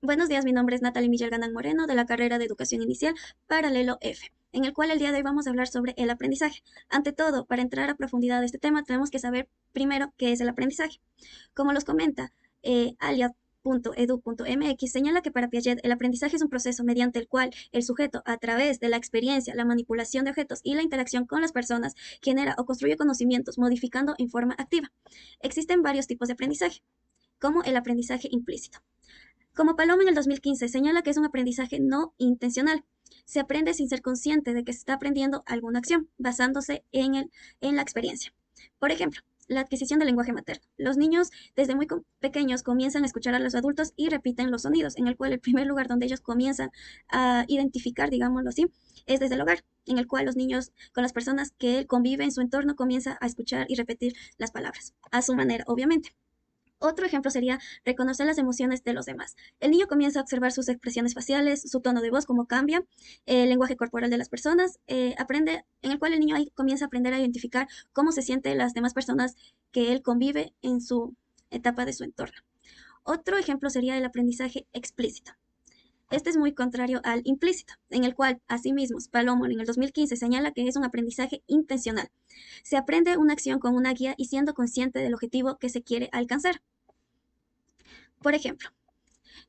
Buenos días, mi nombre es Natalie Miguel Ganán Moreno de la carrera de Educación Inicial Paralelo F, en el cual el día de hoy vamos a hablar sobre el aprendizaje. Ante todo, para entrar a profundidad de este tema, tenemos que saber primero qué es el aprendizaje. Como los comenta aliad.edu.mx, señala que para Piaget el aprendizaje es un proceso mediante el cual el sujeto, a través de la experiencia, la manipulación de objetos y la interacción con las personas, genera o construye conocimientos, modificando en forma activa. Existen varios tipos de aprendizaje, como el aprendizaje implícito. Como Paloma en el 2015 señala que es un aprendizaje no intencional. Se aprende sin ser consciente de que se está aprendiendo alguna acción, basándose en la experiencia. Por ejemplo, la adquisición del lenguaje materno. Los niños desde muy pequeños comienzan a escuchar a los adultos y repiten los sonidos, en el cual el primer lugar donde ellos comienzan a identificar, digámoslo así, es desde el hogar, en el cual los niños con las personas que él convive en su entorno comienza a escuchar y repetir las palabras, a su manera, obviamente. Otro ejemplo sería reconocer las emociones de los demás. El niño comienza a observar sus expresiones faciales, su tono de voz, cómo cambia, el lenguaje corporal de las personas, aprende, en el cual el niño ahí comienza a aprender a identificar cómo se sienten las demás personas que él convive en su etapa de su entorno. Otro ejemplo sería el aprendizaje explícito. Este es muy contrario al implícito, en el cual, asimismo, Palomo en el 2015 señala que es un aprendizaje intencional. Se aprende una acción con una guía y siendo consciente del objetivo que se quiere alcanzar. Por ejemplo,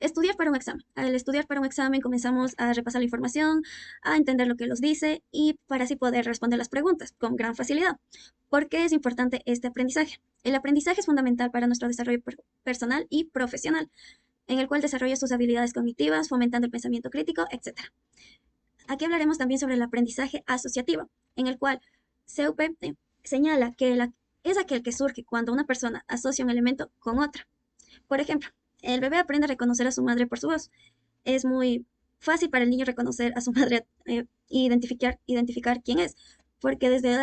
estudiar para un examen. Al estudiar para un examen comenzamos a repasar la información, a entender lo que nos dice y para así poder responder las preguntas con gran facilidad. ¿Por qué es importante este aprendizaje? El aprendizaje es fundamental para nuestro desarrollo personal y profesional, en el cual desarrolla sus habilidades cognitivas, fomentando el pensamiento crítico, etc. Aquí hablaremos también sobre el aprendizaje asociativo, en el cual CUP señala que es aquel que surge cuando una persona asocia un elemento con otra. Por ejemplo, el bebé aprende a reconocer a su madre por su voz. Es muy fácil para el niño reconocer a su madre e identificar quién es, porque desde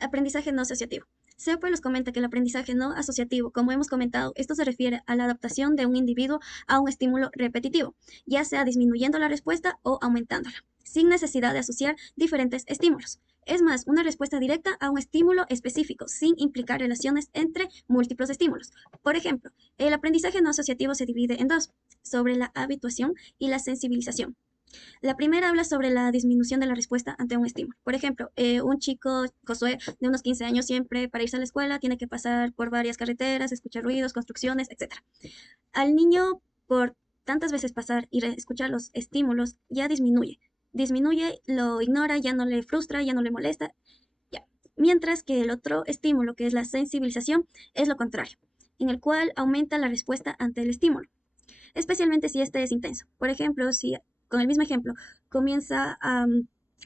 aprendizaje no asociativo. Sepo nos comenta que el aprendizaje no asociativo, como hemos comentado, esto se refiere a la adaptación de un individuo a un estímulo repetitivo, ya sea disminuyendo la respuesta o aumentándola, sin necesidad de asociar diferentes estímulos. Es más, una respuesta directa a un estímulo específico, sin implicar relaciones entre múltiples estímulos. Por ejemplo, el aprendizaje no asociativo se divide en dos, sobre la habituación y la sensibilización. La primera habla sobre la disminución de la respuesta ante un estímulo. Por ejemplo, un chico, Josué, de unos 15 años, siempre para irse a la escuela tiene que pasar por varias carreteras, escuchar ruidos, construcciones, etc. Al niño, por tantas veces pasar y escuchar los estímulos, ya disminuye, lo ignora, ya no le frustra, ya no le molesta, ya. Mientras que el otro estímulo, que es la sensibilización, es lo contrario, en el cual aumenta la respuesta ante el estímulo, especialmente si este es intenso. Por ejemplo, si con el mismo ejemplo comienza a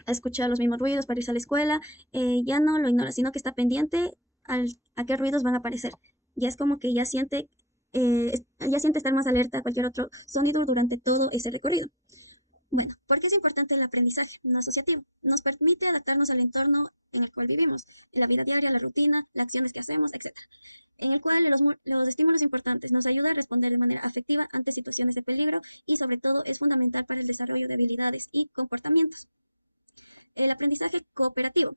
escuchar los mismos ruidos para irse a la escuela, ya no lo ignora, sino que está pendiente a qué ruidos van a aparecer. Ya es como que ya siente estar más alerta a cualquier otro sonido durante todo ese recorrido. Bueno, ¿por qué es importante el aprendizaje no asociativo? Nos permite adaptarnos al entorno en el cual vivimos, en la vida diaria, la rutina, las acciones que hacemos, etc. En el cual los estímulos importantes nos ayudan a responder de manera afectiva ante situaciones de peligro y sobre todo es fundamental para el desarrollo de habilidades y comportamientos. El aprendizaje cooperativo.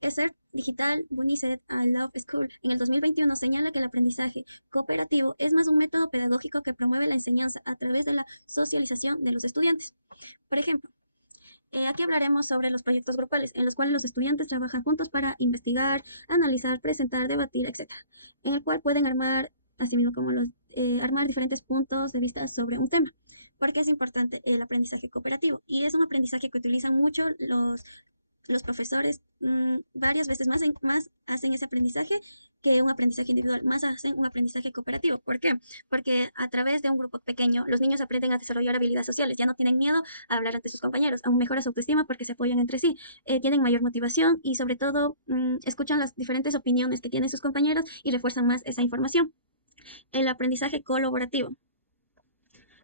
ESER Digital Bunicet I Love School en el 2021 señala que el aprendizaje cooperativo es más un método pedagógico que promueve la enseñanza a través de la socialización de los estudiantes. Por ejemplo, aquí hablaremos sobre los proyectos grupales, en los cuales los estudiantes trabajan juntos para investigar, analizar, presentar, debatir, etc. En el cual pueden armar, así mismo como armar diferentes puntos de vista sobre un tema. ¿Por qué es importante el aprendizaje cooperativo? Y es un aprendizaje que utilizan mucho los profesores, varias veces más hacen ese aprendizaje que un aprendizaje individual, más hacen un aprendizaje cooperativo. ¿Por qué? Porque a través de un grupo pequeño los niños aprenden a desarrollar habilidades sociales, ya no tienen miedo a hablar ante sus compañeros, aún mejora su autoestima porque se apoyan entre sí, tienen mayor motivación y sobre todo escuchan las diferentes opiniones que tienen sus compañeros y refuerzan más esa información. El aprendizaje colaborativo.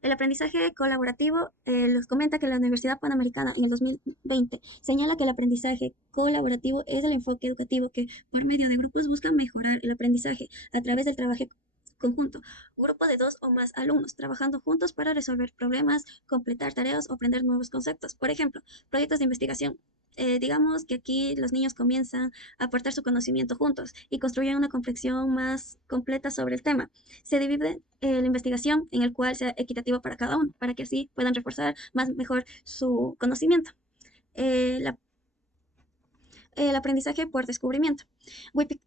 El aprendizaje colaborativo les comenta que la Universidad Panamericana en el 2020 señala que el aprendizaje colaborativo es el enfoque educativo que por medio de grupos busca mejorar el aprendizaje a través del conjunto, grupo de dos o más alumnos, trabajando juntos para resolver problemas, completar tareas o aprender nuevos conceptos. Por ejemplo, proyectos de investigación. Digamos que aquí los niños comienzan a aportar su conocimiento juntos y construyen una complexión más completa sobre el tema. Se divide la investigación en el cual sea equitativo para cada uno, para que así puedan reforzar más mejor su conocimiento. La el aprendizaje por descubrimiento.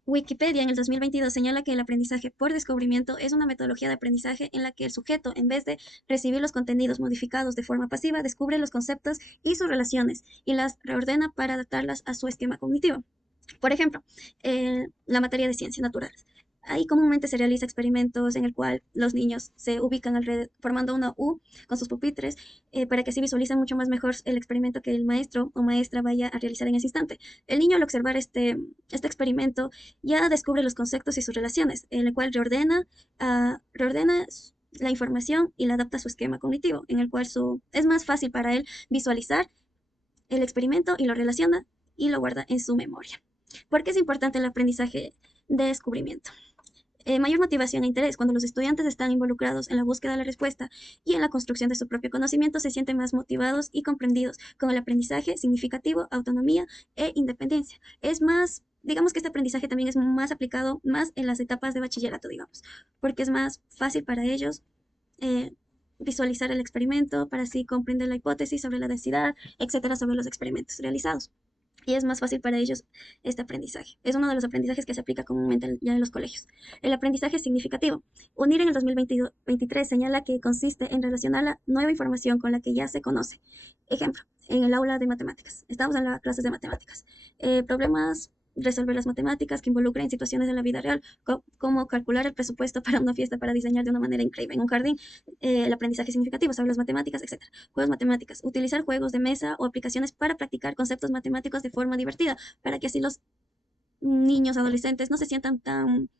Wikipedia en el 2022 señala que el aprendizaje por descubrimiento es una metodología de aprendizaje en la que el sujeto, en vez de recibir los contenidos modificados de forma pasiva, descubre los conceptos y sus relaciones y las reordena para adaptarlas a su esquema cognitivo. Por ejemplo, la materia de ciencias naturales. Ahí comúnmente se realiza experimentos en el cual los niños se ubican alrededor, formando una U con sus pupitres para que así visualicen mucho más mejor el experimento que el maestro o maestra vaya a realizar en ese instante. El niño al observar este experimento ya descubre los conceptos y sus relaciones, en el cual reordena la información y la adapta a su esquema cognitivo, en el cual es más fácil para él visualizar el experimento y lo relaciona y lo guarda en su memoria. ¿Por qué es importante el aprendizaje de descubrimiento? Mayor motivación e interés. Cuando los estudiantes están involucrados en la búsqueda de la respuesta y en la construcción de su propio conocimiento, se sienten más motivados y comprendidos con el aprendizaje significativo, autonomía e independencia. Es más, digamos que este aprendizaje también es más aplicado más en las etapas de bachillerato, digamos, porque es más fácil para ellos eh, visualizar el experimento para así comprender la hipótesis sobre la densidad, etcétera, sobre los experimentos realizados. Y es más fácil para ellos este aprendizaje. Es uno de los aprendizajes que se aplica comúnmente ya en los colegios. El aprendizaje significativo. UNIR en el 2023 señala que consiste en relacionar la nueva información con la que ya se conoce. Ejemplo, en el aula de matemáticas. Estamos en las clases de matemáticas. Problemas resolver las matemáticas que involucren situaciones de la vida real, como calcular el presupuesto para una fiesta para diseñar de una manera increíble en un jardín, el aprendizaje significativo sobre las matemáticas, etcétera. Juegos matemáticas. Utilizar juegos de mesa o aplicaciones para practicar conceptos matemáticos de forma divertida, para que así los niños, adolescentes no se sientan tan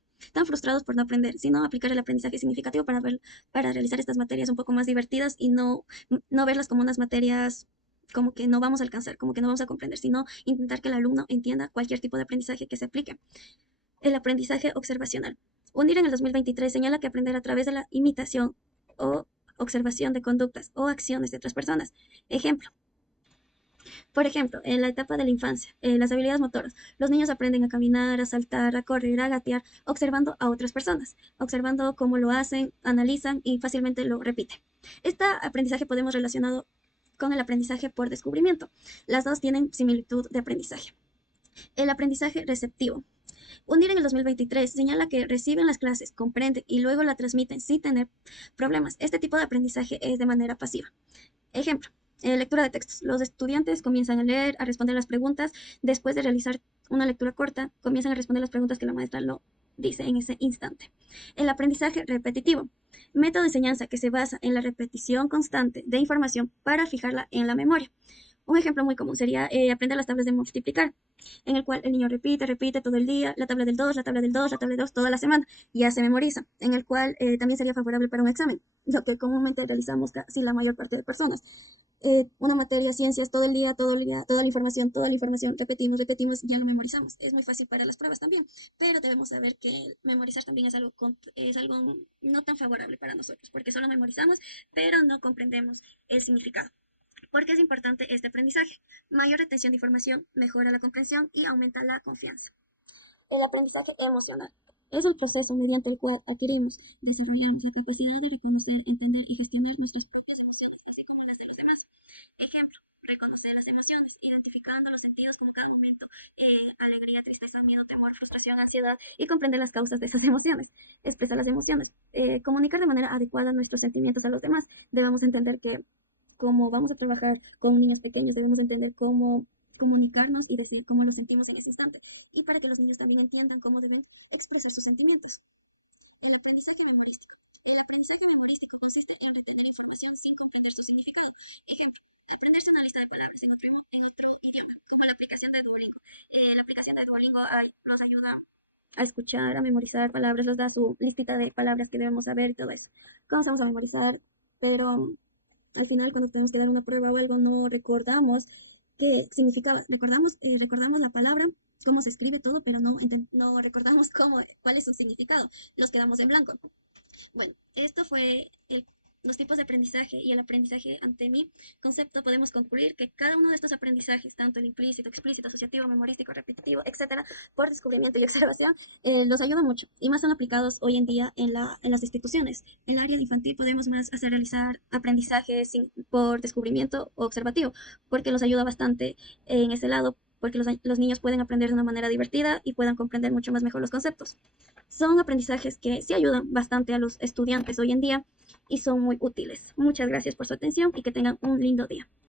frustrados por no aprender, sino aplicar el aprendizaje significativo para realizar estas materias un poco más divertidas y no verlas como unas materias como que no vamos a alcanzar, como que no vamos a comprender, sino intentar que el alumno entienda cualquier tipo de aprendizaje que se aplique. El aprendizaje observacional. UNIR en el 2023 señala que aprender a través de la imitación o observación de conductas o acciones de otras personas. Ejemplo, por ejemplo, en la etapa de la infancia, las habilidades motoras. Los niños aprenden a caminar, a saltar, a correr, a gatear, observando a otras personas, observando cómo lo hacen, analizan y fácilmente lo repiten. Este aprendizaje podemos relacionado con el aprendizaje por descubrimiento. Las dos tienen similitud de aprendizaje. El aprendizaje receptivo. UNIR en el 2023 señala que reciben las clases, comprenden y luego la transmiten sin tener problemas. Este tipo de aprendizaje es de manera pasiva. Ejemplo, lectura de textos. Los estudiantes comienzan a leer, a responder las preguntas. Después de realizar una lectura corta, comienzan a responder las preguntas que la maestra lo dice en ese instante. El aprendizaje repetitivo. Método de enseñanza que se basa en la repetición constante de información para fijarla en la memoria. Un ejemplo muy común sería aprender las tablas de multiplicar, en el cual el niño repite todo el día, la tabla del 2, la tabla del 2, la tabla del 2, toda la semana, y ya se memoriza, en el cual también sería favorable para un examen, lo que comúnmente realizamos casi la mayor parte de personas. Una materia, ciencias, todo el día, toda la información, repetimos, ya lo memorizamos. Es muy fácil para las pruebas también, pero debemos saber que memorizar también es algo no tan favorable para nosotros, porque solo memorizamos, pero no comprendemos el significado. ¿Por qué es importante este aprendizaje? Mayor retención de información mejora la comprensión y aumenta la confianza. El aprendizaje emocional es el proceso mediante el cual adquirimos, desarrollamos la capacidad de reconocer, entender y gestionar nuestras propias emociones, así como las de los demás. Ejemplo, reconocer las emociones, identificando los sentidos como cada momento, alegría, tristeza, miedo, temor, frustración, ansiedad, y comprender las causas de esas emociones. Expresar las emociones, comunicar de manera adecuada nuestros sentimientos a los demás. Debemos entender que como vamos a trabajar con niños pequeños, debemos entender cómo comunicarnos y decir cómo lo sentimos en ese instante. Y para que los niños también entiendan cómo deben expresar sus sentimientos. El aprendizaje memorístico. El aprendizaje memorístico consiste en retener información sin comprender su significado. Ejemplo, aprenderse una lista de palabras en otro idioma, como la aplicación de Duolingo. La aplicación de Duolingo nos ayuda a escuchar, a memorizar palabras, nos da su listita de palabras que debemos saber y todo eso. Comenzamos a memorizar, pero al final cuando tenemos que dar una prueba o algo no recordamos qué significaba. Recordamos la palabra, cómo se escribe todo, pero no recordamos cuál es su significado. Los quedamos en blanco. Bueno, esto fue los tipos de aprendizaje y el aprendizaje ante mi concepto. Podemos concluir que cada uno de estos aprendizajes, tanto el implícito, explícito, asociativo, memorístico, repetitivo, etcétera, por descubrimiento y observación, los ayuda mucho y más son aplicados hoy en día en las instituciones. En el área de infantil podemos más hacer realizar aprendizaje por descubrimiento o observativo, porque los ayuda bastante en ese lado, porque los niños pueden aprender de una manera divertida y puedan comprender mucho más mejor los conceptos. Son aprendizajes que sí ayudan bastante a los estudiantes hoy en día y son muy útiles. Muchas gracias por su atención y que tengan un lindo día.